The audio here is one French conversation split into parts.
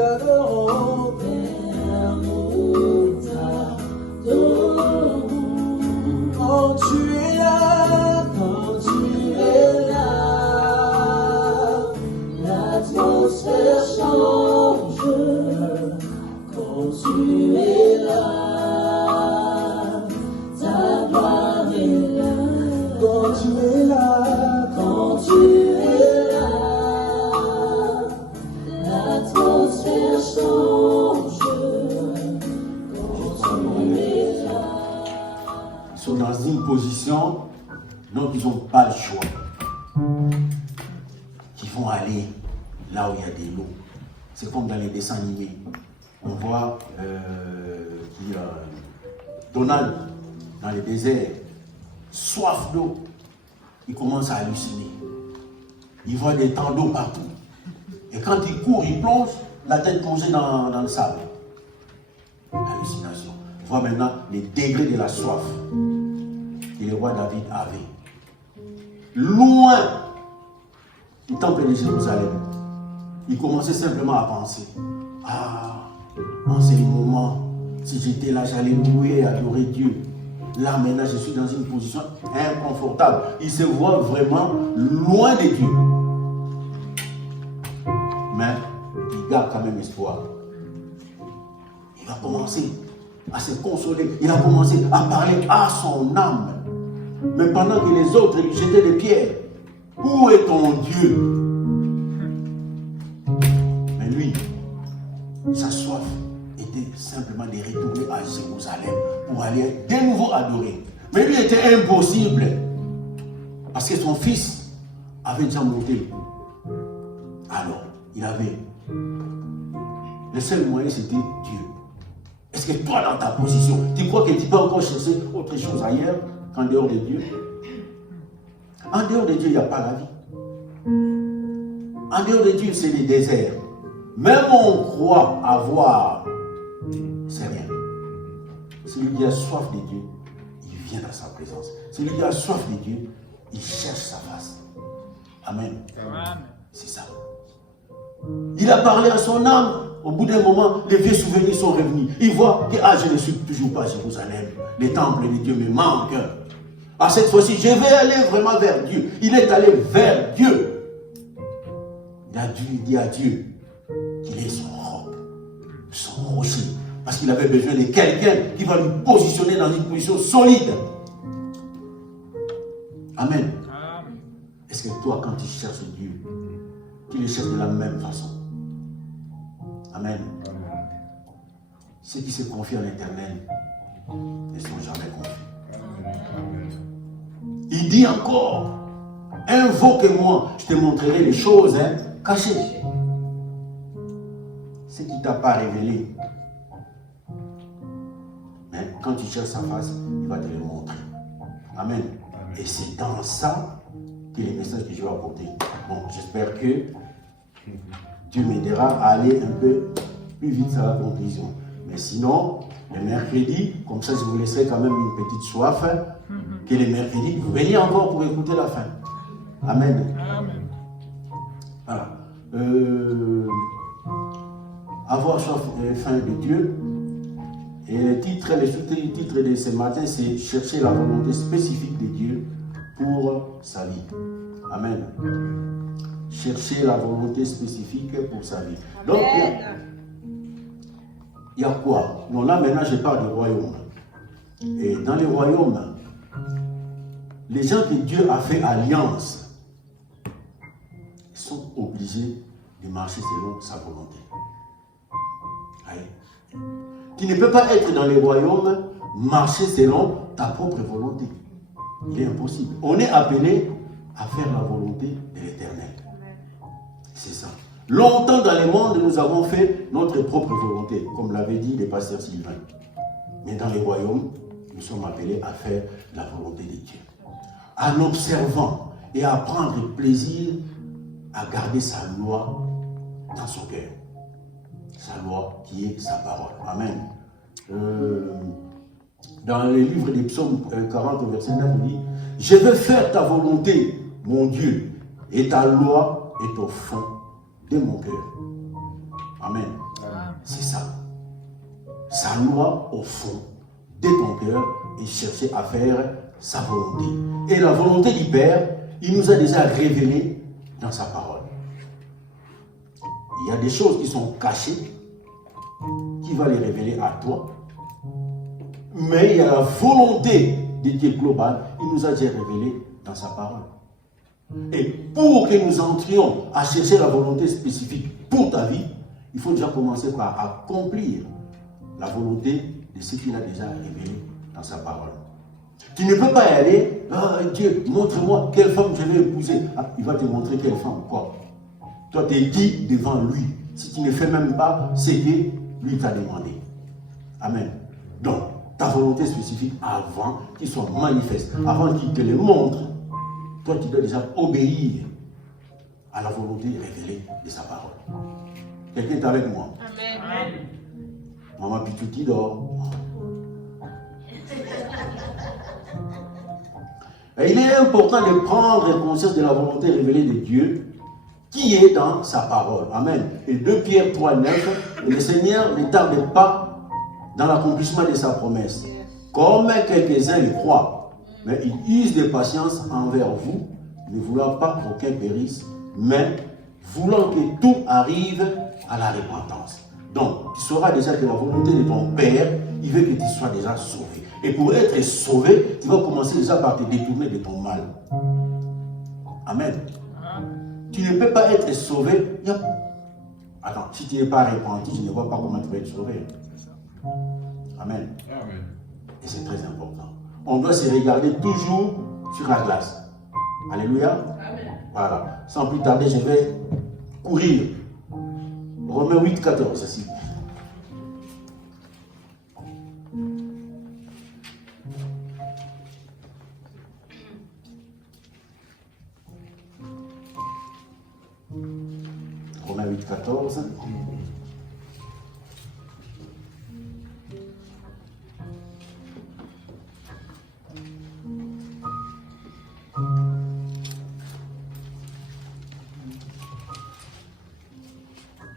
adorons, Père, nous t'adorons. Quand tu es là, l'atmosphère change. Quand tu es là, ta gloire est là. Quand tu es là, l'atmosphère change. Quand tu es là. Ils sont dans une position, donc ils n'ont pas le choix. Ils vont aller là où il y a des lots. C'est comme dans les dessins animés. On voit Donald dans le désert, soif d'eau. Il commence à halluciner. Il voit des temps d'eau partout. Et quand il court, il plonge, la tête plongée dans le sable. Hallucination. On voit maintenant les degrés de la soif que le roi David avait. Loin du temple de Jérusalem, il commençait simplement à penser. Ah, en ces moments, si j'étais là, j'allais louer et adorer Dieu. Là, maintenant, je suis dans une position inconfortable. Il se voit vraiment loin de Dieu. Mais il garde quand même espoir. Il va commencer à se consoler. Il a commencé à parler à son âme. Mais pendant que les autres lui jetaient des pierres, où est ton Dieu? Mais lui, sa soif était simplement de retourner à Jérusalem pour aller de nouveau adorer. Mais lui était impossible. Parce que son fils avait déjà monté. Alors, il avait. Le seul moyen, c'était Dieu. Est-ce que toi, dans ta position, tu crois que tu peux encore chercher autre chose ailleurs qu'en dehors de Dieu? En dehors de Dieu, il n'y a pas la vie. En dehors de Dieu, c'est le désert. Même on croit avoir, c'est rien. Celui qui a soif de Dieu, il vient dans sa présence. Celui qui a soif de Dieu, il cherche sa face. Amen. Amen. C'est ça. Il a parlé à son âme. Au bout d'un moment, les vieux souvenirs sont revenus. Il voit que je ne suis toujours pas à Jérusalem. Les temples de Dieu me manquent. Cette fois-ci, je vais aller vraiment vers Dieu. Il est allé vers Dieu. Il a dû dire à Dieu qu'il est son roc, son rocher. Parce qu'il avait besoin de quelqu'un qui va lui positionner dans une position solide. Amen. Est-ce que toi, quand tu cherches Dieu, tu le cherches de la même façon? Amen. Ceux qui se confient en l'Éternel ne sont jamais confiés. Il dit encore, invoque-moi, je te montrerai les choses cachées. Ce qui ne t'a pas révélé. Mais quand tu cherches sa face, il va te le montrer. Amen. Et c'est dans ça que les messages que je vais apporter. Bon, j'espère que Dieu m'aidera à aller un peu plus vite à la conclusion. Mais sinon, le mercredi, comme ça je vous laisserai quand même une petite soif, que le mercredi, vous venez encore pour écouter la fin. Amen. Amen. Voilà. Avoir soif et faim de Dieu. Et le sous-titre de ce matin, c'est chercher la volonté spécifique de Dieu pour sa vie. Amen. Chercher la volonté spécifique pour sa vie. Donc, il y a quoi? Non, là maintenant je parle du royaume. Et dans les royaumes, les gens que Dieu a fait alliance sont obligés de marcher selon sa volonté. Allez. Tu ne peux pas être dans les royaumes, marcher selon ta propre volonté. Il est impossible. On est appelé à faire la volonté de l'Éternel. C'est ça. Longtemps dans le monde, nous avons fait notre propre volonté, comme l'avait dit le pasteur Sylvain. Mais dans les royaumes, nous sommes appelés à faire la volonté de Dieu. En observant et à prendre plaisir à garder sa loi dans son cœur. Sa loi qui est sa parole. Amen. Dans le livre des psaumes 40, verset 9, il dit « Je veux faire ta volonté, mon Dieu, et ta loi est au fond de mon cœur. » Amen. sa loi au fond de ton cœur et chercher à faire sa volonté. Et la volonté du Père, il nous a déjà révélé dans sa parole. Il y a des choses qui sont cachées, qui va les révéler à toi. Mais il y a la volonté de Dieu global, il nous a déjà révélé dans sa parole. Et pour que nous entrions à chercher la volonté spécifique pour ta vie, il faut déjà commencer par accomplir la volonté de ce qu'il a déjà révélé dans sa parole. Tu ne peux pas y aller, Dieu, montre-moi quelle femme je vais épouser. Ah, il va te montrer quelle femme, quoi. Toi, tu es dit devant lui. Si tu ne fais même pas ce que lui t'a demandé. Amen. Donc, ta volonté spécifique, avant qu'il soit manifeste, avant qu'il te le montre, toi, tu dois déjà obéir à la volonté révélée de sa parole. Quelqu'un est avec moi? Amen. Maman Pitouti dort. Et il est important de prendre conscience de la volonté révélée de Dieu qui est dans sa parole. Amen. Et 2 Pierre 3, 9, le Seigneur ne tarde pas dans l'accomplissement de sa promesse, comme quelques-uns le croient. Mais il use de patience envers vous, ne voulant pas qu'aucun périsse, mais voulant que tout arrive à la repentance. Donc, tu sauras déjà que la volonté de ton Père, il veut que tu sois déjà sauvé. Et pour être sauvé, tu vas commencer déjà par te détourner de ton mal. Amen. Tu ne peux pas être sauvé. Attends, si tu n'es pas repenti, je ne vois pas comment tu vas être sauvé. Amen. Et c'est très important. On doit se regarder toujours sur la glace. Alléluia. Amen. Voilà. Sans plus tarder, je vais courir. Romains 8, 14, ici. Romains 8, 14.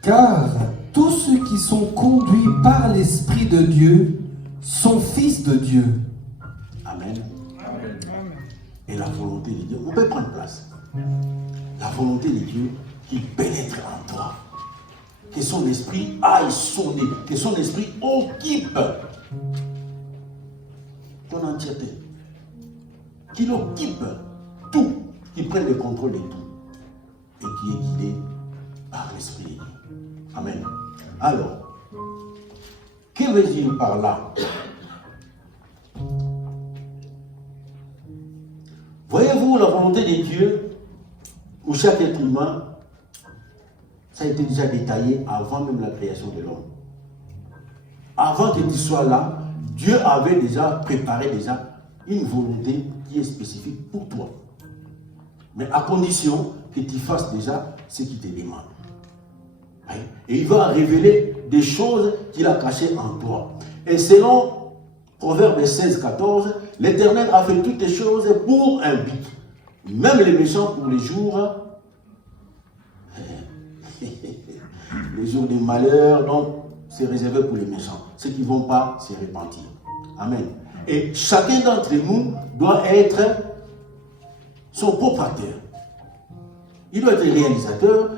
Car tous ceux qui sont conduits par l'Esprit de Dieu sont fils de Dieu. Amen. Et la volonté de Dieu, on peut prendre place. La volonté de Dieu qui pénètre en toi. Que son esprit aille sonner, que son esprit occupe ton entièreté. Qu'il occupe tout, qu'il prenne le contrôle de tout. Et qui est guidé par l'Esprit de Dieu. Amen. Alors, que veut-il par là? Voyez-vous la volonté de Dieu pour chaque être humain, ça a été déjà détaillé avant même la création de l'homme. Avant que tu sois là, Dieu avait déjà préparé une volonté qui est spécifique pour toi. Mais à condition que tu fasses déjà ce qu'il te demande. Et il va révéler des choses qu'il a cachées en toi. Et selon Proverbe 16, 14, l'Éternel a fait toutes les choses pour un but. Même les méchants pour les jours de malheur, donc c'est réservé pour les méchants. Ceux qui ne vont pas se repentir. Amen. Et chacun d'entre nous doit être son propre acteur. Il doit être réalisateur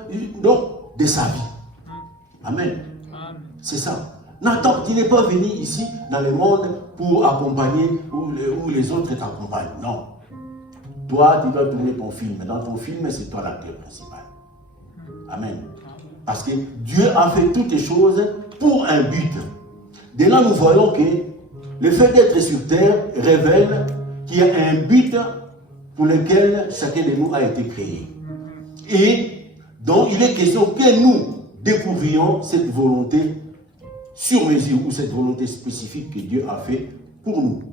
donc, de sa vie. Amen. C'est ça. Nathan, tu n'es pas venu ici dans le monde pour accompagner où les autres t'accompagnent. Non. Toi, tu dois tourner ton film. Dans ton film, c'est toi l'acteur principal. Amen. Parce que Dieu a fait toutes les choses pour un but. De là, nous voyons que le fait d'être sur terre révèle qu'il y a un but pour lequel chacun de nous a été créé. Et donc, il est question que nous découvrions cette volonté sur mesure ou cette volonté spécifique que Dieu a fait pour nous.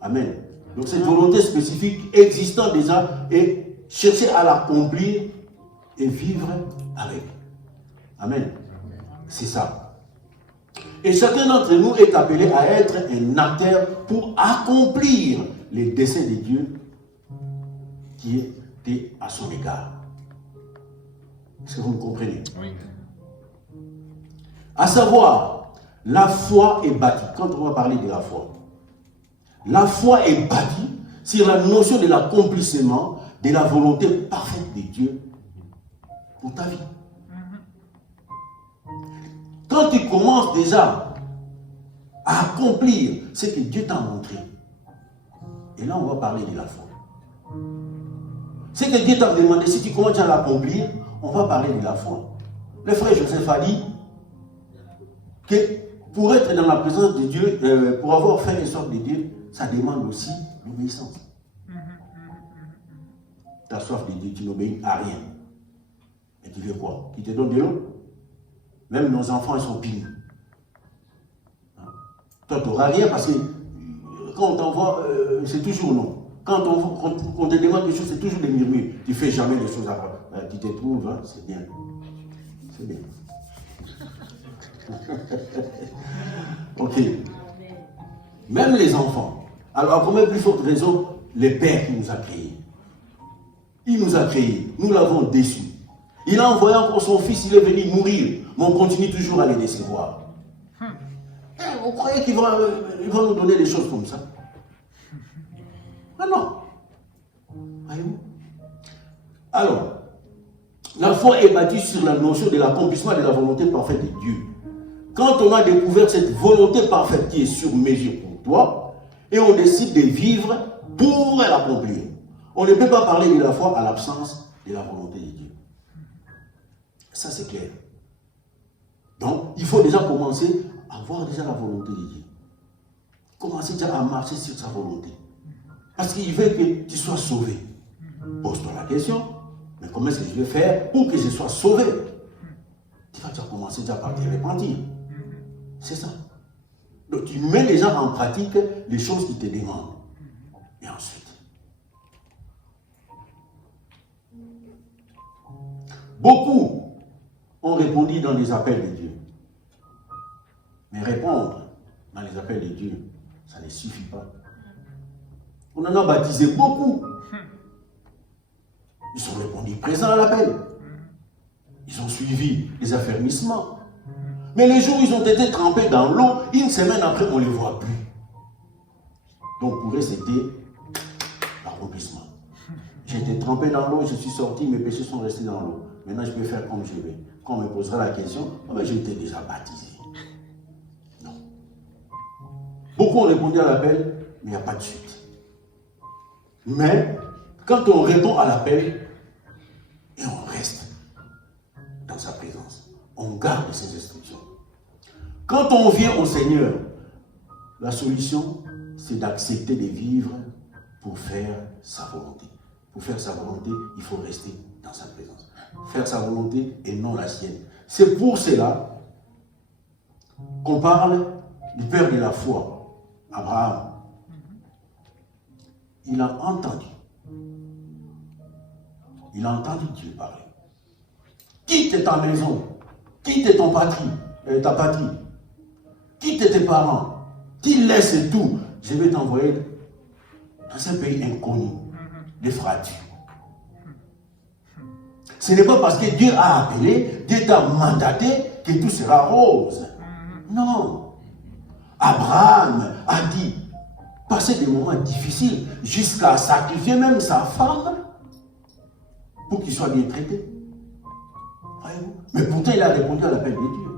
Amen. Donc, cette volonté spécifique existant déjà et chercher à l'accomplir et vivre avec. Amen. C'est ça. Et chacun d'entre nous est appelé à être un acteur pour accomplir les desseins de Dieu qui étaient à son égard. Est-ce que vous me comprenez? Oui. À savoir, La foi est bâtie. Quand on va parler de la foi est bâtie sur la notion de l'accomplissement de la volonté parfaite de Dieu pour ta vie. Quand tu commences déjà à accomplir ce que Dieu t'a montré, et là on va parler de la foi. Ce que Dieu t'a demandé, si tu commences à l'accomplir, on va parler de la foi. Le frère Joseph a dit que pour être dans la présence de Dieu, pour avoir fait les sortes de Dieu, ça demande aussi l'obéissance. Tu as soif de Dieu, tu n'obéis à rien. Et tu veux quoi? Qui te donne de l'eau? Même nos enfants, ils sont pires. Toi, tu n'auras rien parce que quand on t'envoie, c'est toujours non. Quand on te demande des choses, c'est toujours des murmures. Tu ne fais jamais les choses après. Tu te trouves, hein, c'est bien. C'est bien. Ok. Même les enfants. Alors, pour même plus forte raison, le Père qui nous a créés. Il nous a créés. Nous l'avons déçu. Il a envoyé encore son fils, il est venu mourir. Mais on continue toujours à les décevoir. Vous croyez qu'ils vont nous donner des choses comme ça? Ah non. Voyez-vous? Alors, la foi est bâtie sur la notion de l'accomplissement de la volonté parfaite de Dieu. Quand on a découvert cette volonté parfaite qui est sur mesure pour toi, et on décide de vivre pour l'accomplir, on ne peut pas parler de la foi à l'absence de la volonté de Dieu. Ça, c'est clair. Donc, il faut déjà commencer à voir déjà la volonté de Dieu. Commencer déjà à marcher sur sa volonté. Parce qu'il veut que tu sois sauvé. Pose-toi la question, mais comment est-ce que je vais faire pour que je sois sauvé? Tu vas déjà commencer déjà par te repentir. C'est ça. Donc, tu mets déjà en pratique les choses qu'il te demande. Et ensuite, beaucoup ont répondu dans les appels de Dieu. Mais répondre dans les appels de Dieu, ça ne suffit pas. On en a baptisé beaucoup. Ils sont répondus présents à l'appel. Ils ont suivi les affermissements. Mais le jour où ils ont été trempés dans l'eau, une semaine après, on ne les voit plus. Donc pour eux, c'était l'accomplissement. J'ai été trempé dans l'eau, je suis sorti, mes péchés sont restés dans l'eau. Maintenant, je peux faire comme je veux. Quand on me posera la question, oh ben, j'ai été déjà baptisé. Non. Beaucoup ont répondu à l'appel, mais il n'y a pas de suite. Mais quand on répond à l'appel, et on reste dans sa présence, on garde ses instructions. Quand on vient au Seigneur, la solution, c'est d'accepter de vivre pour faire sa volonté. Pour faire sa volonté, il faut rester dans sa présence. Faire sa volonté et non la sienne. C'est pour cela qu'on parle du père de la foi, Abraham. Il a entendu. Il a entendu Dieu parler. Quitte ta maison, quitte ton patrie, ta patrie, quitte tes parents, tu laisses tout. Je vais t'envoyer dans un pays inconnu, des fractures. Ce n'est pas parce que Dieu a appelé, Dieu t'a mandaté que tout sera rose. Non. Abraham a dit, passer des moments difficiles jusqu'à sacrifier même sa femme pour qu'il soit bien traité. Mais pourtant, il a répondu à l'appel de Dieu.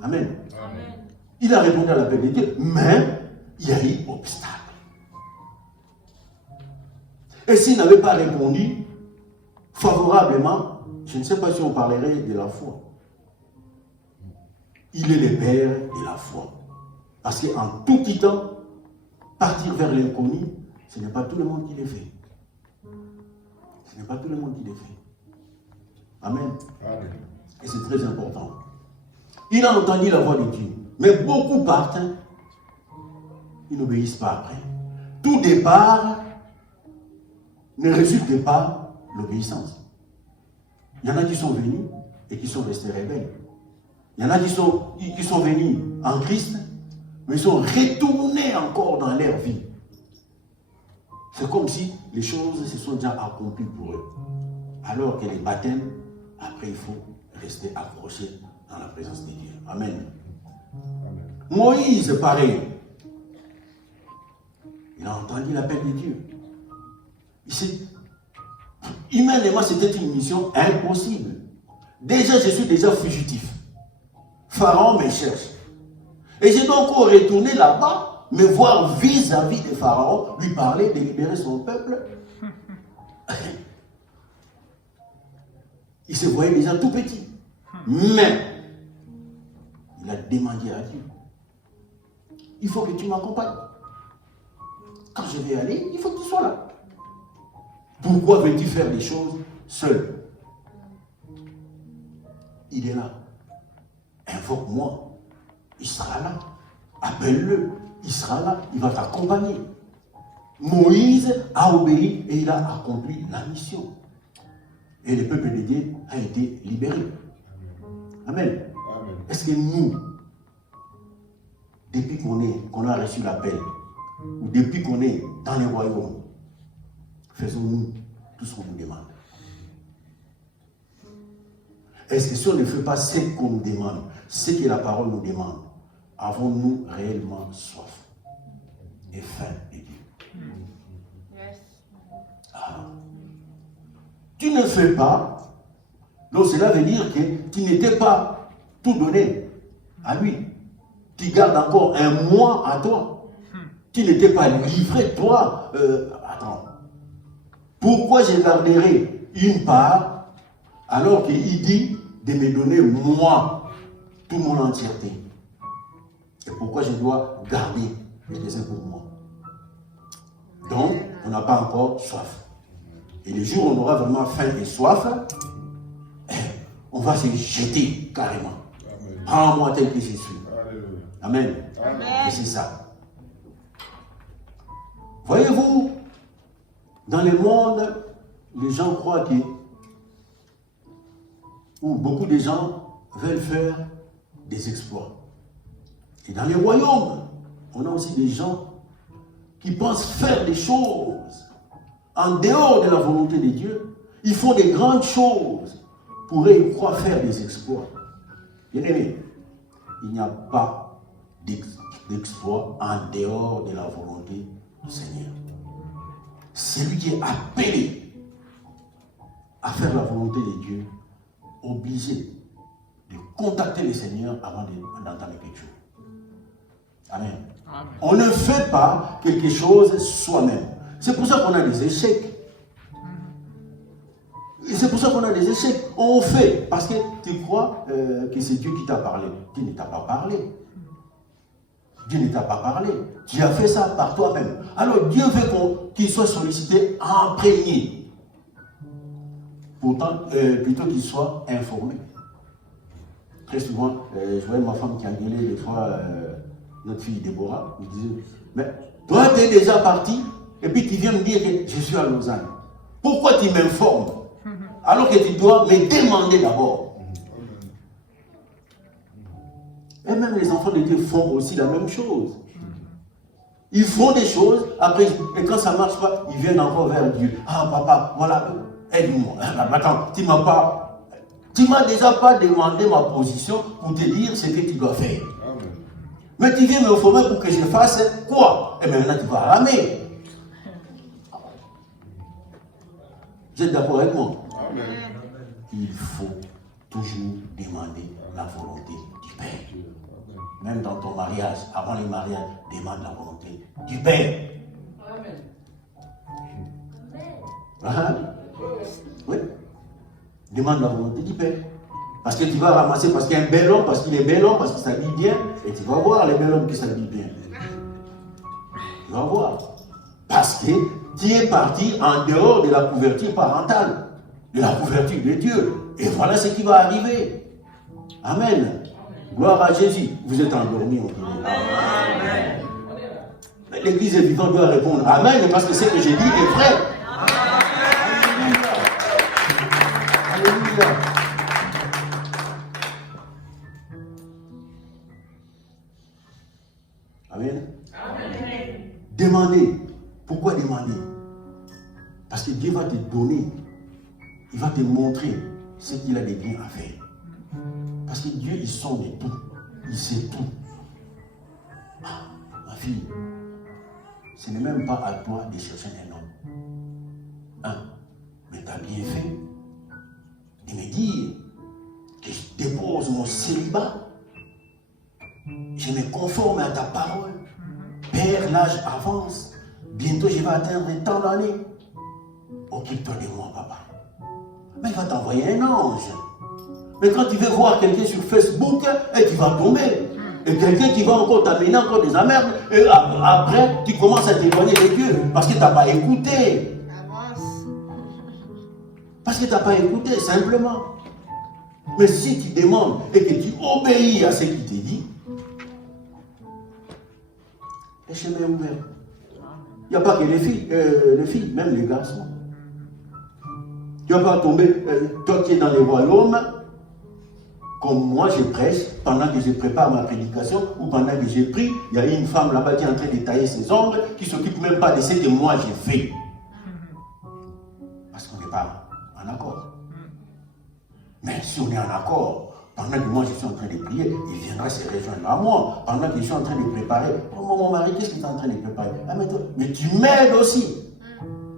Amen. Amen. Il a répondu à l'appel de Dieu, mais il y a eu obstacle. Et s'il n'avait pas répondu favorablement, je ne sais pas si on parlerait de la foi. Il est le père de la foi. Parce qu'en tout quittant, partir vers l'inconnu, ce n'est pas tout le monde qui le fait. Ce n'est pas tout le monde qui le fait. Amen. Amen. Et c'est très important. Il a entendu la voix de Dieu. Mais beaucoup partent, ils n'obéissent pas après. Tout départ ne résulte pas l'obéissance. Il y en a qui sont venus et qui sont restés rebelles. Il y en a qui sont venus en Christ, mais ils sont retournés encore dans leur vie. C'est comme si les choses se sont déjà accomplies pour eux. Alors que les baptêmes, après il faut rester accroché dans la présence de Dieu. Amen. Moïse, pareil. Il a entendu l'appel de Dieu. Humainement, c'était une mission impossible. Déjà, je suis déjà fugitif. Pharaon me cherche. Et j'ai donc retourné là-bas, me voir vis-à-vis de Pharaon, lui parler de libérer son peuple. Il se voyait déjà tout petit. Mais, il a demandé à Dieu, il faut que tu m'accompagnes. Quand je vais aller, il faut que tu sois là. Pourquoi veux-tu faire des choses seul? Il est là. Invoque-moi. Il sera là. Appelle-le. Il sera là. Il va t'accompagner. Moïse a obéi et il a accompli la mission. Et le peuple de Dieu a été libéré. Amen. Amen. Est-ce que nous, depuis qu'on a reçu l'appel, ou depuis qu'on est dans les royaumes, faisons-nous tout ce qu'on nous demande? Est-ce que si on ne fait pas ce qu'on nous demande, ce que la parole nous demande, avons-nous réellement soif et faim de Dieu? Yes. Ah. Tu ne fais pas, donc cela veut dire que tu n'étais pas tout donné à lui. Tu gardes encore un mois à toi. Tu n'étais pas livré, toi. Attends. Pourquoi je garderai une part alors qu'il dit de me donner moi toute mon entièreté? Et pourquoi je dois garder les desseins pour moi? Donc, on n'a pas encore soif. Et le jour où on aura vraiment faim et soif, on va se jeter carrément. Prends-moi tel que je suis. Amen. Amen. Et c'est ça. Voyez-vous, dans le monde, les gens croient que, ou beaucoup de gens veulent faire des exploits. Et dans les royaumes, on a aussi des gens qui pensent faire des choses en dehors de la volonté de Dieu. Ils font des grandes choses pour y croire faire des exploits. Bien aimé, il n'y a pas d'exploit en dehors de la volonté du Seigneur. Celui qui est appelé à faire la volonté de Dieu, obligé de contacter le Seigneur avant d'entamer quelque chose. Amen. Amen. On ne fait pas quelque chose soi-même. C'est pour ça qu'on a des échecs. Et c'est pour ça qu'on a des échecs. On fait parce que tu crois que c'est Dieu qui t'a parlé. Dieu ne t'a pas parlé. Dieu ne t'a pas parlé. Tu as fait ça par toi-même. Alors Dieu veut qu'il soit sollicité, imprégné. Pourtant, plutôt qu'il soit informé. Très souvent, je voyais ma femme qui engueulait des fois notre fille Déborah. Elle disait, mais toi tu es déjà parti et puis tu viens me dire que je suis à Lausanne. Pourquoi tu m'informes alors que tu dois me demander d'abord? Et même les enfants de Dieu font aussi la même chose. Ils font des choses, après, et quand ça ne marche pas, ils viennent encore vers Dieu. Ah papa, voilà, aide-moi. Attends, tu m'as déjà pas demandé ma position pour te dire ce que tu dois faire. Amen. Mais tu viens me former pour que je fasse quoi? Et maintenant tu vas ramer. Vous êtes d'accord avec moi? Amen. Il faut toujours demander la volonté du Père. Même dans ton mariage, avant le mariage, demande la volonté du Père. Amen. Amen. Oui. Demande la volonté du Père. Parce que tu vas ramasser, parce qu'il y a un bel homme, parce qu'il est bel homme, parce qu'il s'habille bien, et tu vas voir les bel hommes qui s'habillent bien. Tu vas voir. Parce que tu es parti en dehors de la couverture parentale, de la couverture de Dieu. Et voilà ce qui va arriver. Amen. Gloire à Jésus. Vous êtes endormis, on dirait. Amen. L'église vivante doit répondre Amen, parce que ce que j'ai dit est vrai. Alléluia. Amen. Amen. Demandez. Pourquoi demander? Parce que Dieu va te donner. Il va te montrer ce qu'il a de bien à faire. Parce que Dieu, il sonde tout. Il sait tout. Ah, ma fille, ce n'est même pas à toi de chercher un homme. Hein? Mais tu as bien fait de me dire que je dépose mon célibat. Je me conforme à ta parole. Père, l'âge avance. Bientôt, je vais atteindre tant d'années. Occupe-toi de moi, papa. Mais il va t'envoyer un ange. Mais quand tu veux voir quelqu'un sur Facebook, et tu vas tomber. Et quelqu'un qui va encore t'amener encore des emmerdes. Et après, tu commences à t'éloigner de Dieu. Parce que tu n'as pas écouté. Parce que tu n'as pas écouté, simplement. Mais si tu demandes et que tu obéis à ce qu'il te dit, le chemin est ouvert. Il n'y a pas que les filles, même les garçons. Tu ne vas pas tomber, toi qui es dans les royaumes, comme moi je prêche, pendant que je prépare ma prédication, ou pendant que j'ai pris, il y a une femme là-bas qui est en train de tailler ses ongles, qui ne s'occupe même pas de ce que moi j'ai fait. Parce qu'on n'est pas en accord. Mais si on est en accord, pendant que moi je suis en train de prier, il viendra se rejoindre à moi. Pendant que je suis en train de préparer, oh mon mari, qu'est-ce que tu es en train de préparer? Ah, mais tu m'aides aussi.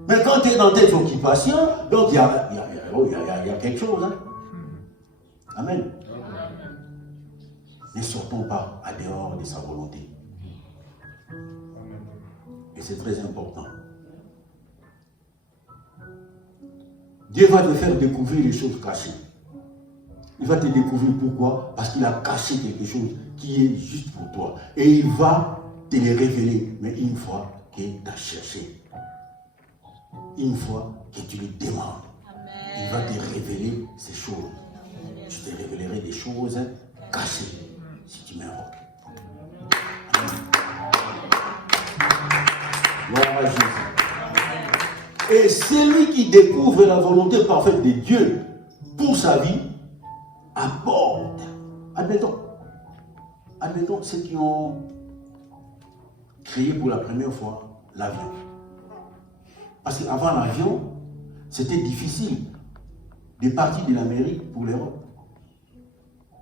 Mais quand tu es dans tes occupations, donc il y a quelque chose. Hein? Amen. Ne sortons pas à dehors de sa volonté. Et c'est très important. Dieu va te faire découvrir les choses cachées. Il va te découvrir pourquoi? Parce qu'il a caché quelque chose qui est juste pour toi. Et il va te les révéler. Mais une fois que tu as cherché, une fois que tu lui demandes, il va te révéler ces choses. Je te révélerai des choses cachées si tu m'invoques. Gloire à Jésus. Et celui qui découvre la volonté parfaite de Dieu pour sa vie, apporte. Admettons ceux qui ont créé pour la première fois l'avion. Parce qu'avant l'avion, c'était difficile de partir de l'Amérique pour l'Europe.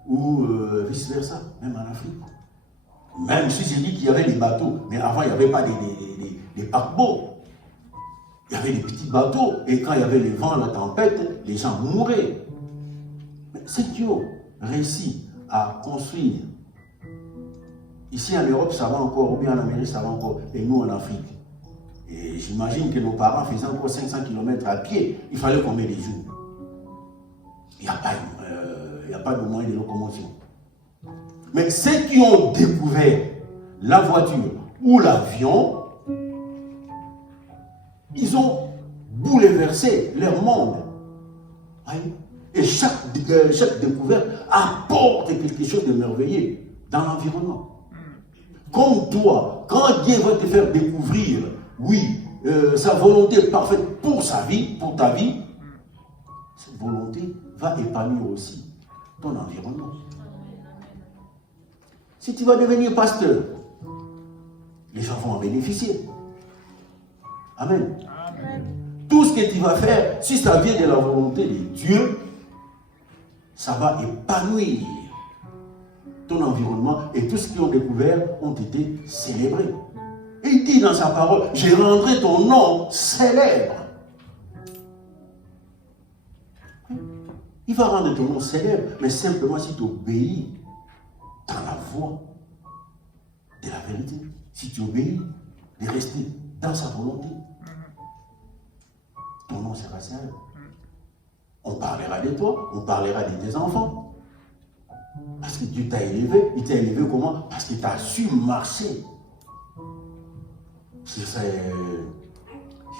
Ou vice-versa, même en Afrique. Même si j'ai dit qu'il y avait des bateaux, mais avant il n'y avait pas des paquebots. Il y avait des petits bateaux, et quand il y avait le vent, la tempête, les gens mouraient. Mais ceux qui ont réussi à construire, ici en Europe ça va encore, ou bien en Amérique ça va encore, et nous en Afrique. Et j'imagine que nos parents faisaient encore 500 km à pied, il fallait combien de jours? Il n'y a pas de moyen de locomotion. Mais ceux qui ont découvert la voiture ou l'avion, ils ont bouleversé leur monde. Et chaque découverte apporte quelque chose de merveilleux dans l'environnement. Comme toi, quand Dieu va te faire découvrir, oui, sa volonté parfaite pour sa vie, pour ta vie, cette volonté va épanouir aussi ton environnement. Si tu vas devenir pasteur, les gens vont en bénéficier. Amen. Amen. Tout ce que tu vas faire, si ça vient de la volonté de Dieu, ça va épanouir ton environnement et tout ce qu'ils ont découvert ont été célébrés. Et il dit dans sa parole, je rendrai ton nom célèbre. Il va rendre ton nom célèbre, mais simplement si tu obéis dans la voie de la vérité. Si tu obéis de rester dans sa volonté, ton nom sera célèbre. On parlera de toi, on parlera de tes enfants. Parce que Dieu t'a élevé. Il t'a élevé comment? Parce que tu as su marcher. C'est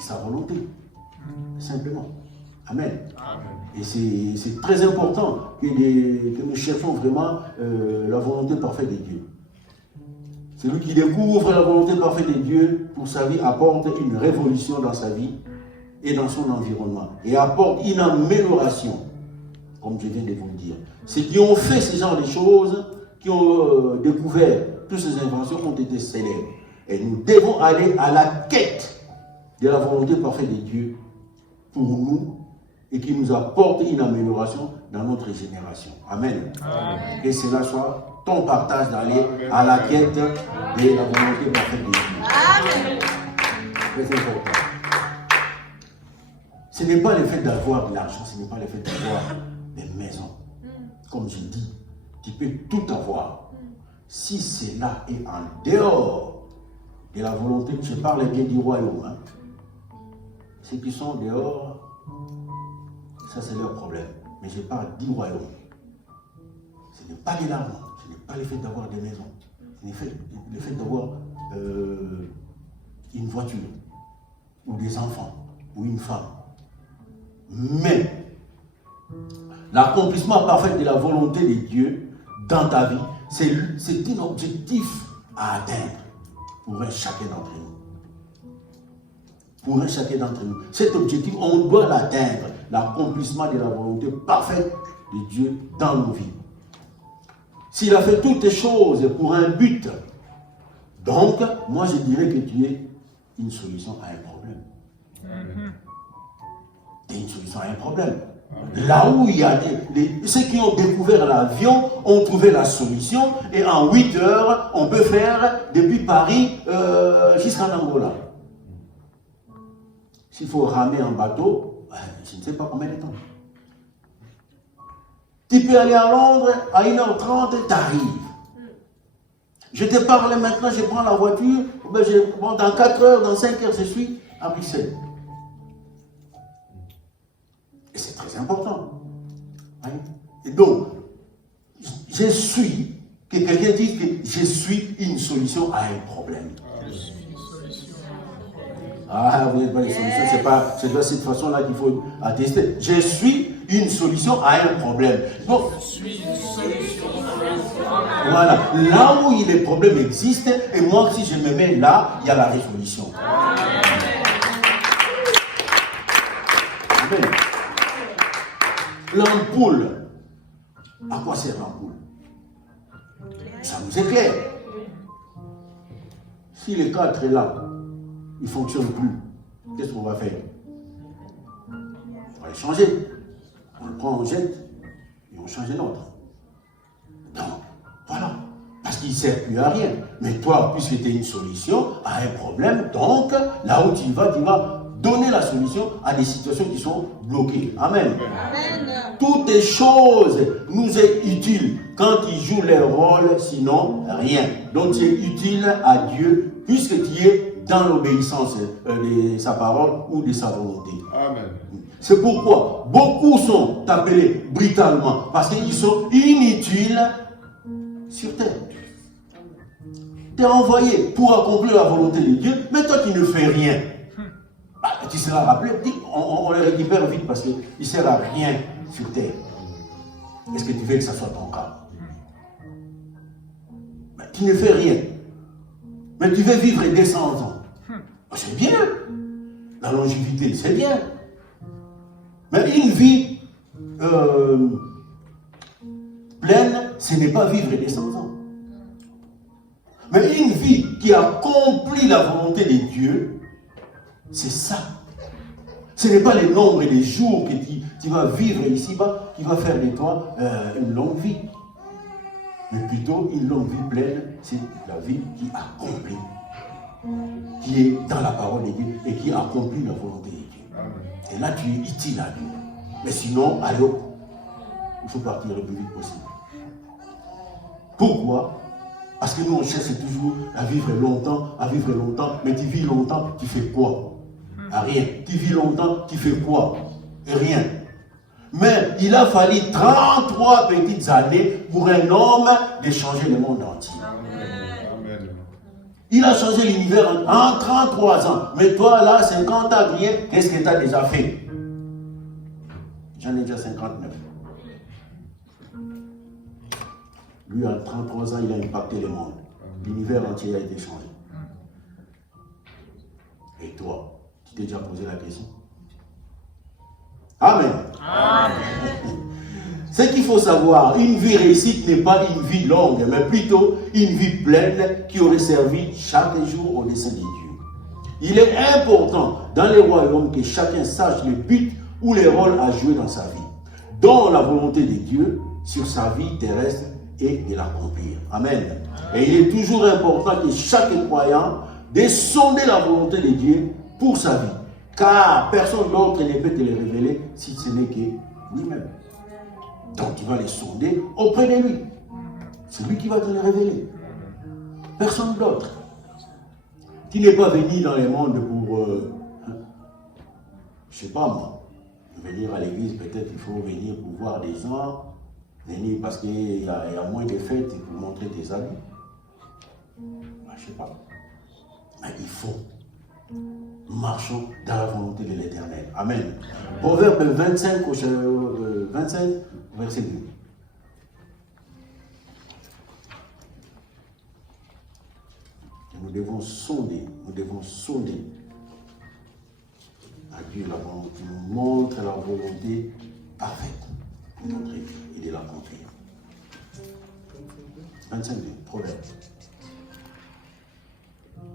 sa volonté. Simplement. Amen. Amen. Et c'est très important que nous cherchions vraiment la volonté parfaite de Dieu. Celui qui découvre la volonté parfaite de Dieu pour sa vie apporte une révolution dans sa vie et dans son environnement. Et apporte une amélioration, comme je viens de vous le dire. Ceux qui ont fait ce genre de choses, qui ont découvert toutes ces inventions ont été célèbres. Et nous devons aller à la quête de la volonté parfaite de Dieu pour nous et qui nous apporte une amélioration dans notre génération. Amen. Amen. Que cela soit ton partage d'aller à la quête de la volonté parfaite de Dieu. Amen. Très important. Ce n'est pas le fait d'avoir de l'argent, ce n'est pas le fait d'avoir des maisons. Comme je dis, tu peux tout avoir. Si cela est en dehors de la volonté, je parle bien du royaume. Hein. Ceux qui sont dehors, ça c'est leur problème. Mais je parle du royaume. Ce n'est pas de l'argent, ce n'est pas le fait d'avoir des maisons. C'est le fait d'avoir une voiture, ou des enfants, ou une femme. Mais l'accomplissement parfait de la volonté de Dieu dans ta vie, c'est un objectif à atteindre pour un chacun d'entre nous. Pour un chacun d'entre nous. Cet objectif, on doit l'atteindre, l'accomplissement de la volonté parfaite de Dieu dans nos vies. S'il a fait toutes les choses pour un but, donc, moi je dirais que tu es une solution à un problème. Tu es une solution à un problème. Là où il y a ceux qui ont découvert l'avion ont trouvé la solution et en 8 heures, on peut faire depuis Paris jusqu'en Angola. S'il faut ramer en bateau, je ne sais pas combien de temps. Tu peux aller à Londres, à 1h30, tu arrives. Je te parle maintenant, je prends la voiture, dans 4 heures, dans 5 heures, je suis à Bruxelles. Et c'est très important. Et donc, je suis, que quelqu'un dise que je suis une solution à un problème. Ah, vous n'êtes pas une solution, c'est de cette façon-là qu'il faut attester. Je suis une solution à un problème. Donc, je suis une solution à un problème. Voilà, là où les problèmes existent, et moi, si je me mets là, il y a la résolution. Amen. L'ampoule, à quoi sert l'ampoule? Ça nous éclaire. Si les 4 est là, il ne fonctionne plus, qu'est-ce qu'on va faire? On va le changer. On le prend, on jette, et on change un autre. Donc, voilà. Parce qu'il ne sert plus à rien. Mais toi, puisque tu es une solution à un problème, donc, là où tu vas donner la solution à des situations qui sont bloquées. Amen. Amen. Toutes les choses nous sont utiles quand ils jouent leur rôle, sinon rien. Donc, tu es utile à Dieu, puisque tu es dans l'obéissance de sa parole ou de sa volonté. Amen. C'est pourquoi beaucoup sont appelés brutalement, parce qu'ils sont inutiles sur terre. Tu es envoyé pour accomplir la volonté de Dieu, mais toi tu ne fais rien. Tu seras rappelé, on le récupère vite parce qu'il ne sert à rien sur terre. Est-ce que tu veux que ça soit ton cas? Tu ne fais rien. Mais tu veux vivre 200 ans. C'est bien. La longévité, c'est bien. Mais une vie pleine, ce n'est pas vivre 200 ans. Mais une vie qui accomplit la volonté de Dieu, c'est ça. Ce n'est pas le nombre des jours que tu vas vivre ici-bas qui va faire de toi une longue vie. Mais plutôt, une longue vie pleine, c'est la vie qui accomplit, qui est dans la parole de Dieu et qui accomplit la volonté de Dieu. Amen. Et là, tu es utile à Dieu. Mais sinon, allez, il faut partir le plus vite possible. Pourquoi? Parce que nous, on cherche toujours à vivre longtemps, mais tu vis longtemps, tu fais quoi? Rien. Tu vis longtemps, tu fais quoi? Rien. Mais il a fallu 33 petites années pour un homme de changer le monde entier. Amen. Il a changé l'univers en 33 ans. Mais toi, là, 50 ans, rien, qu'est-ce que tu as déjà fait? J'en ai déjà 59. Lui, en 33 ans, il a impacté le monde. L'univers entier a été changé. Et toi, tu t'es déjà posé la question? Amen. Amen. Ce qu'il faut savoir, une vie réussite n'est pas une vie longue, mais plutôt une vie pleine qui aurait servi chaque jour au dessein de Dieu. Il est important dans les royaumes que chacun sache le but ou les rôles à jouer dans sa vie, dont la volonté de Dieu sur sa vie terrestre et de l'accomplir. Amen. Et il est toujours important que chaque croyant de sonder la volonté de Dieu pour sa vie, car personne d'autre ne peut te le révéler si ce n'est que lui-même. Donc tu vas les sonder auprès de lui. C'est lui qui va te le révéler. Personne d'autre. Tu n'es pas venu dans le monde pour, je ne sais pas moi, venir à l'église, peut-être il faut venir pour voir des gens, venir parce qu'il y a moins de fêtes pour montrer tes amis. Ben, je ne sais pas. Mais il faut. Marchons dans la volonté de l'Éternel. Amen. Proverbe 25, verset 2. Nous devons sonder à Dieu la volonté, qui nous montre la volonté parfaite de notre vie et de l'accomplir. 25, Proverbe.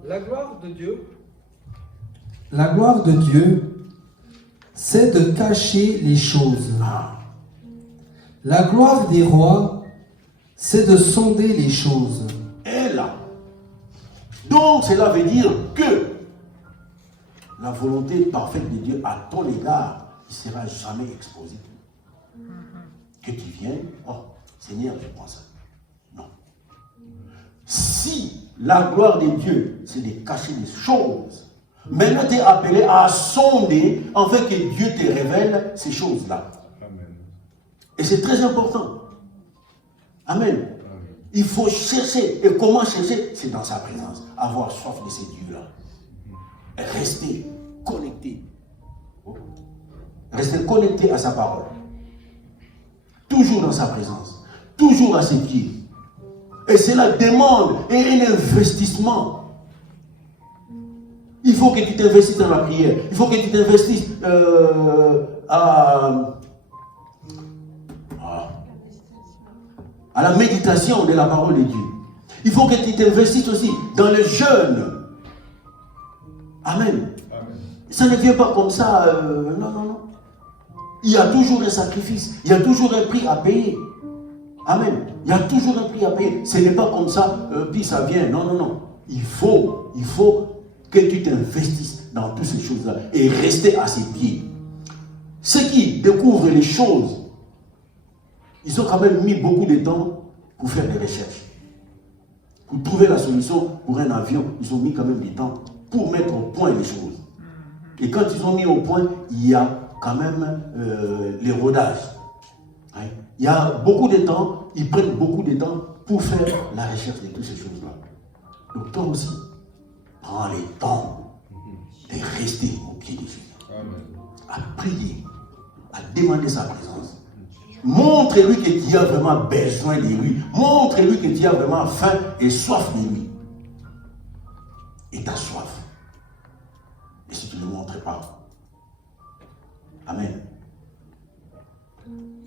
La gloire de Dieu, c'est de cacher les choses. Ah, La gloire des rois, c'est de sonder les choses. est là. Donc cela veut dire que la volonté parfaite de Dieu à ton égard ne sera jamais exposée. Que tu viennes, oh Seigneur, je prends ça. Non. Si la gloire de Dieu, c'est de cacher les choses, maintenant tu es appelé à sonder afin que Dieu te révèle ces choses-là. Amen. Et c'est très important. Amen. Il faut chercher. Et comment chercher? C'est dans sa présence. Avoir soif de ces dieux-là. Et rester connecté. Rester connecté à sa parole. Toujours dans sa présence. Toujours à ses pieds. Et cela demande un investissement. Il faut que tu t'investisses dans la prière. Il faut que tu t'investisses à la méditation de la parole de Dieu. Il faut que tu t'investisses aussi dans le jeûne. Amen. Amen. Ça ne vient pas comme ça. Non. Il y a toujours un sacrifice. Il y a toujours un prix à payer. Amen. Il y a toujours un prix à payer. Ce n'est pas comme ça, puis ça vient. Non. Il faut que tu t'investisses dans toutes ces choses-là et rester à ses pieds. Ceux qui découvrent les choses, ils ont quand même mis beaucoup de temps pour faire des recherches. Pour trouver la solution pour un avion, ils ont mis quand même du temps pour mettre au point les choses. Et quand ils ont mis au point, il y a quand même les rodages. Hein? Il y a beaucoup de temps, ils prennent beaucoup de temps pour faire la recherche de toutes ces choses-là. Donc toi aussi, prends le temps de rester au pied de Jésus. Amen. À prier, à demander sa présence. Montre-lui que tu as vraiment besoin de lui. Montre-lui que tu as vraiment faim et soif de lui. Et ta soif. Et si tu ne le montres pas. Amen.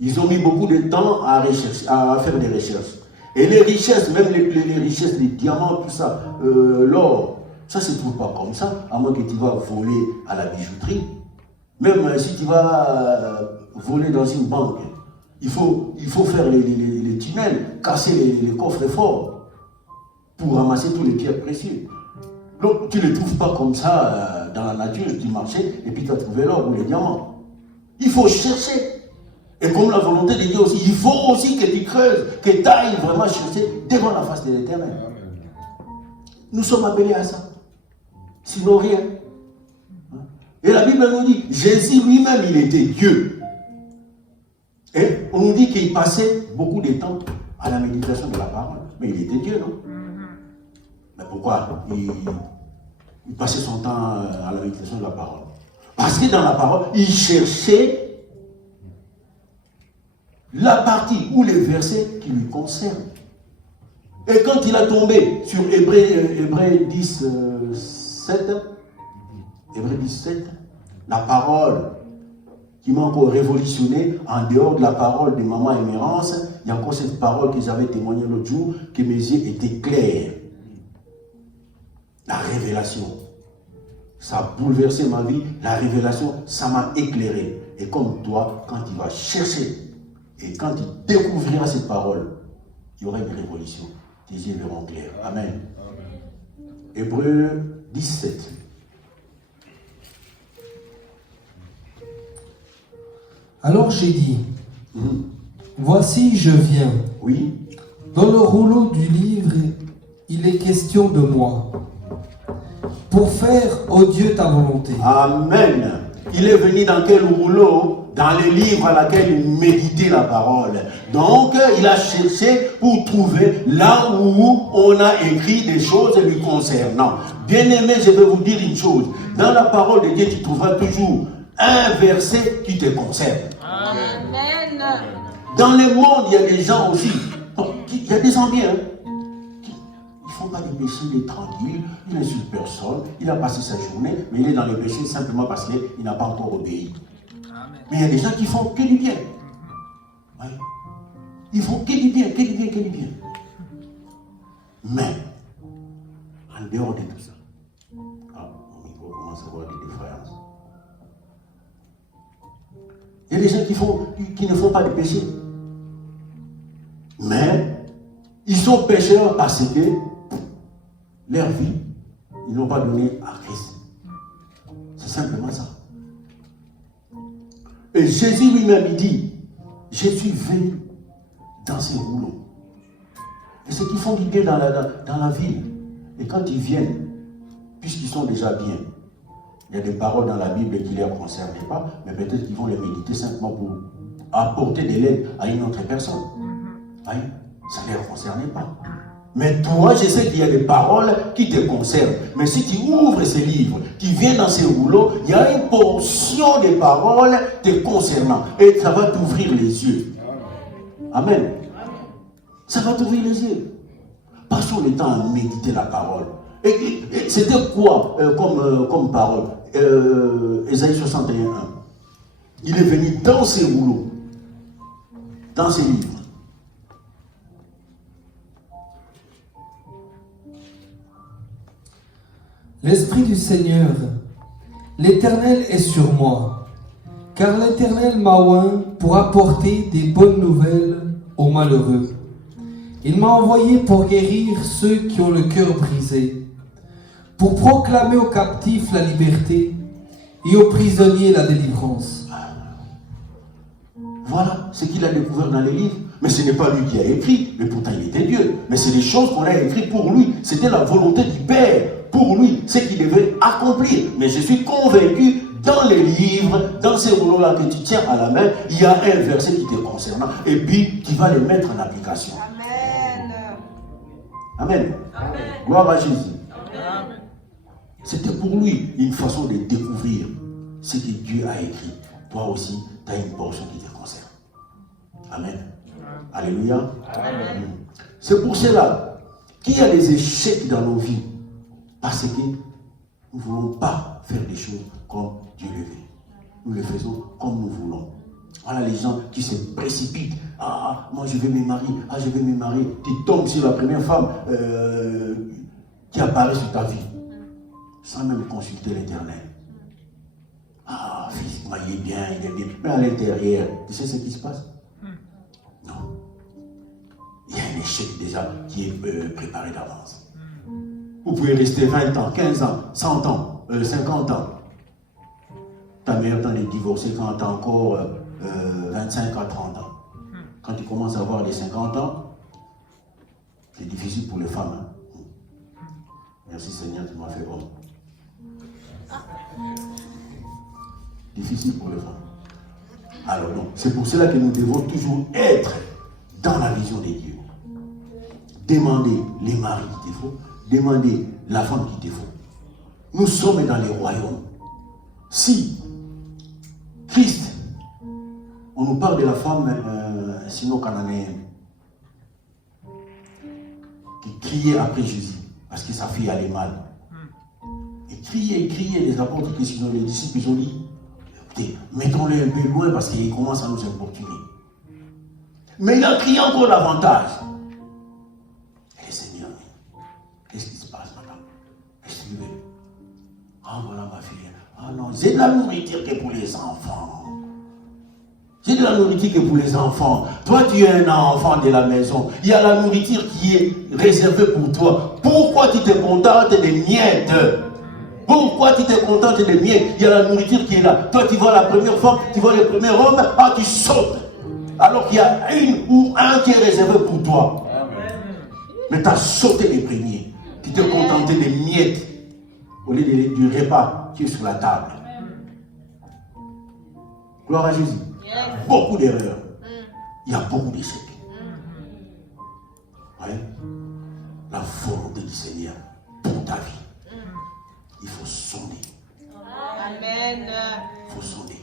Ils ont mis beaucoup de temps à faire des recherches. Et les richesses, même les richesses, les diamants, tout ça, l'or, ça ne se trouve pas comme ça, à moins que tu vas voler à la bijouterie. Même si tu vas voler dans une banque, il faut faire les tunnels, casser les coffres forts pour ramasser tous les pierres précieuses. Donc tu ne les trouves pas comme ça dans la nature du marché et puis tu as trouvé l'or ou les diamants. Il faut chercher. Et comme la volonté de Dieu aussi, il faut aussi que tu creuses, que tu ailles vraiment chercher devant la face de l'Éternel. Nous sommes appelés à ça. Sinon rien. Et la Bible nous dit, Jésus lui-même, il était Dieu. Et on nous dit qu'il passait beaucoup de temps à la méditation de la parole. Mais il était Dieu, non? Mais pourquoi il passait son temps à la méditation de la parole? Parce que dans la parole, il cherchait la partie ou les versets qui lui concernent. Et quand il a tombé sur Hébreux 10, 7, la parole qui m'a encore révolutionné, en dehors de la parole de Maman Émérance, il y a encore cette parole que j'avais témoignée l'autre jour, que mes yeux étaient clairs. La révélation, ça a bouleversé ma vie. La révélation, ça m'a éclairé. Et comme toi, quand il va chercher et quand il découvrira cette parole, il y aura une révolution. Tes yeux verront clair. Amen. Hébreux 17. Alors j'ai dit, voici je viens. Oui. Dans le rouleau du livre, il est question de moi. Pour faire, ô Dieu, ta volonté. Amen. Il est venu dans quel rouleau? Dans les livres à laquelle il méditait la parole. Donc, il a cherché pour trouver là où on a écrit des choses lui concernant. Bien-aimé, je vais vous dire une chose. Dans la parole de Dieu, tu trouveras toujours un verset qui te concerne. Amen. Dans le monde, il y a des gens aussi. Il y a des gens bien. Ils ne font pas des péchés, il est tranquille, il n'insulte personne, il a passé sa journée, mais il est dans le péché simplement parce qu'il n'a pas encore obéi. Mais il y a des gens qui font que du bien. Oui. Ils font que du bien, que du bien, que du bien. Mais, en dehors de tout ça, mon micro commence à avoir des défaillances. Il y a des gens qui ne font pas de péché. Mais, ils sont pécheurs parce que leur vie, ils n'ont pas donné à Christ. C'est simplement ça. Et Jésus lui-même, il dit, je suis venu dans ces rouleaux. Et ceux qui font du bien dans la ville, et quand ils viennent, puisqu'ils sont déjà bien, il y a des paroles dans la Bible qui ne les concernaient pas, mais peut-être qu'ils vont les méditer simplement pour apporter de l'aide à une autre personne. Oui, ça ne les concernait pas. Mais toi, je sais qu'il y a des paroles qui te concernent. Mais si tu ouvres ces livres, qui viennent dans ces rouleaux, il y a une portion des paroles te concernant. Et ça va t'ouvrir les yeux. Amen. Ça va t'ouvrir les yeux. Passons le temps à méditer la parole. Et c'était quoi comme parole? Ésaïe 61:1. Il est venu dans ces rouleaux, dans ces livres. L'Esprit du Seigneur, l'Éternel est sur moi, car l'Éternel m'a oint pour apporter des bonnes nouvelles aux malheureux. Il m'a envoyé pour guérir ceux qui ont le cœur brisé, pour proclamer aux captifs la liberté et aux prisonniers la délivrance. Voilà ce qu'il a découvert dans les livres. Mais ce n'est pas lui qui a écrit, mais pourtant il était Dieu. Mais c'est des choses qu'on a écrites pour lui. C'était la volonté du Père pour lui, ce qu'il devait accomplir. Mais je suis convaincu, dans les livres, dans ces rouleaux-là que tu tiens à la main, il y a un verset qui te concerne et puis qui va les mettre en application. Amen. Amen. Amen. Gloire à Jésus. Amen. C'était pour lui une façon de découvrir ce que Dieu a écrit. Toi aussi, tu as une portion qui te concerne. Amen. Alléluia. Amen. C'est pour cela qu'il y a des échecs dans nos vies. Parce que nous ne voulons pas faire des choses comme Dieu le veut. Nous les faisons comme nous voulons. Voilà les gens qui se précipitent. Ah, moi je vais me marier. Ah, je vais me marier. Tu tombes sur la première femme qui apparaît sur ta vie. Sans même consulter l'Éternel. Ah, physiquement il est bien, il est bien. Mais à l'intérieur, tu sais ce qui se passe? Non. Il y a un échec déjà qui est préparé d'avance. Vous pouvez rester 20 ans, 15 ans, 100 ans, 50 ans. Ta meilleure temps de divorcer quand tu as encore 25 à 30 ans. Quand tu commences à avoir les 50 ans, c'est difficile pour les femmes. Hein? Merci Seigneur, tu m'as fait homme. Difficile pour les femmes. Alors non, c'est pour cela que nous devons toujours être dans la vision de Dieu. Demander les maris qu'il te faut, demander la femme qu'il te faut. Nous sommes dans les royaumes. Si Christ, on nous parle de la femme sino-cananéenne qui criait après Jésus parce que sa fille allait mal. Et criait, les apôtres, les disciples, ils ont dit, écoutez, mettons-les un peu loin parce qu'ils commencent à nous importuner. Mais il a crié encore davantage. Et le Seigneur, qu'est-ce qui se passe, madame? Qu'est-ce que tu veux? Ah, voilà ma fille. Ah non, c'est de la nourriture que pour les enfants. C'est de la nourriture qui est pour les enfants. Toi, tu es un enfant de la maison. Il y a la nourriture qui est réservée pour toi. Pourquoi tu te contentes des miettes? Pourquoi tu te contentes des miettes? Il y a la nourriture qui est là. Toi, tu vois la première femme, tu vois le premier homme, tu sautes. Alors qu'il y a une ou un qui est réservé pour toi. Mais tu as sauté les premiers. Tu t'es contenté des miettes au lieu du repas qui est sur la table. Gloire à Jésus. Beaucoup d'erreurs. Il y a beaucoup d'échecs. Ouais. La volonté du Seigneur pour ta vie. Il faut sonder. Amen. Il faut sonder.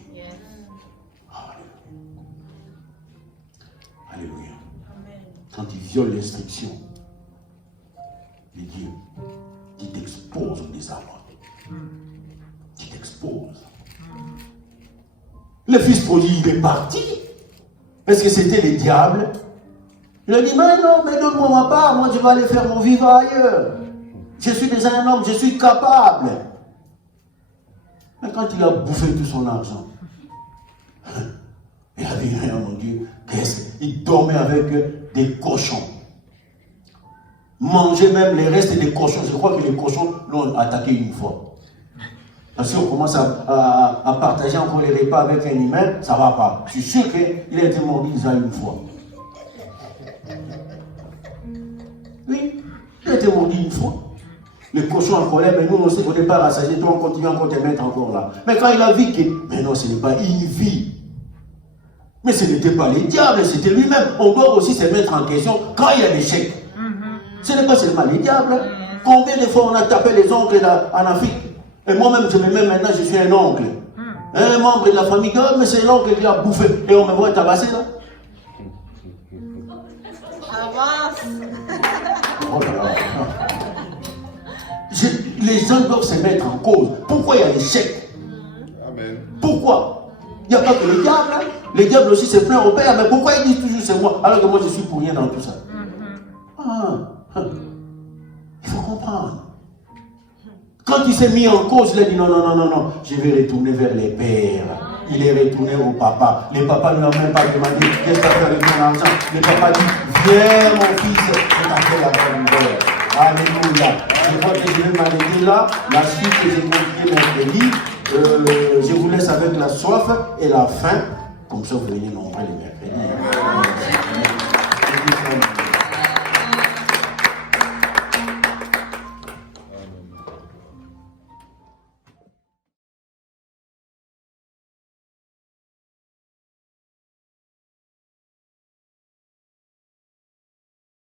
Alléluia. Quand tu violes l'instruction de Dieu, tu t'exposes au désarroi. Tu t'exposes. Le fils prodigue est parti. Est-ce que c'était le diable? Il a dit, mais non, mais donne-moi ma part, moi je vais aller faire mon vivre ailleurs. Je suis déjà un homme, je suis capable. Mais quand il a bouffé tout son argent, il a dit, oh mon Dieu, il dormait avec des cochons. Mangeait même les restes des cochons. Je crois que les cochons l'ont attaqué une fois. Parce qu'on commence à partager encore les repas avec un humain, ça ne va pas. Je suis sûr qu'il a été mordu déjà une fois. Oui, il a été mordu une fois. Les cochons en colère, mais nous on sait qu'on n'est pas rassasiés, toi on continue encore de te mettre encore là. Mais quand il a vu que, mais non, ce n'est pas une vie. Mais ce n'était pas les diables, c'était lui-même. On doit aussi se mettre en question quand il y a des chèques. Ce n'est pas seulement les diables. Combien de fois on a tapé les oncles en Afrique? Et moi-même, je me mets maintenant, je suis un oncle. Un membre de la famille, mais c'est l'oncle qui a bouffé. Et on me voit tabasser là. Avance. Oh là là. Les gens doivent se mettre en cause. Pourquoi il y a l'échec? Amen. Pourquoi? Il n'y a pas que les diables. Hein? Les diables aussi se plaignent au Père. Mais pourquoi ils disent toujours c'est moi, alors que moi je suis pour rien dans tout ça? Il faut comprendre. Quand il s'est mis en cause, il a dit non, je vais retourner vers les pères. Il est retourné au papa. Les papas ne lui ont même pas demandé qu'est-ce que tu as fait avec ton argent. Le papa dit, viens mon fils, je t'ai fait la bonne nouvelle. Alléluia. Je crois que je vais m'arrêter là. La suite que j'ai continué mercredi, je vous laisse avec la soif et la faim. Comme ça, vous venez nombreux les mercredis.